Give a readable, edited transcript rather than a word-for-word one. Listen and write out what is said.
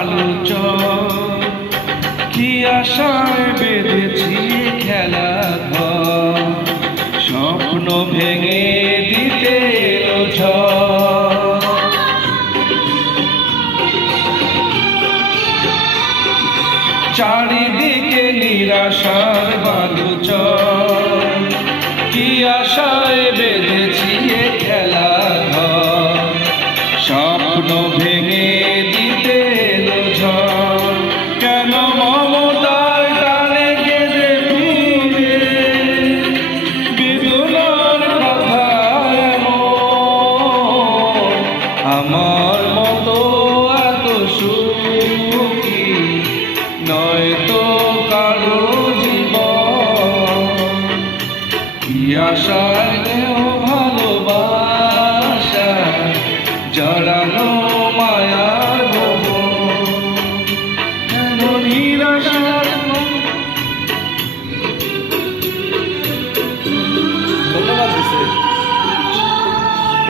বালুচর, কি আশায় বেঁধেছি খেলার ঘর, স্বপ্ন ভেঙে দিতে এলো ঝড়। চারিদিকে নিরাশার বালুচর, কি আশায় বেঁধেছি এ খেলার ঘর, স্বপ্ন ভেঙে দিতে এলো ঝড়। কেন মমতার টানে কেঁদে ফিরে বেদনার কথা এমন, আমার মতো এত সুখী নয় তো কারো জীবন। কি আশায় দেহ ভালোবাসা জড়ানো মায়া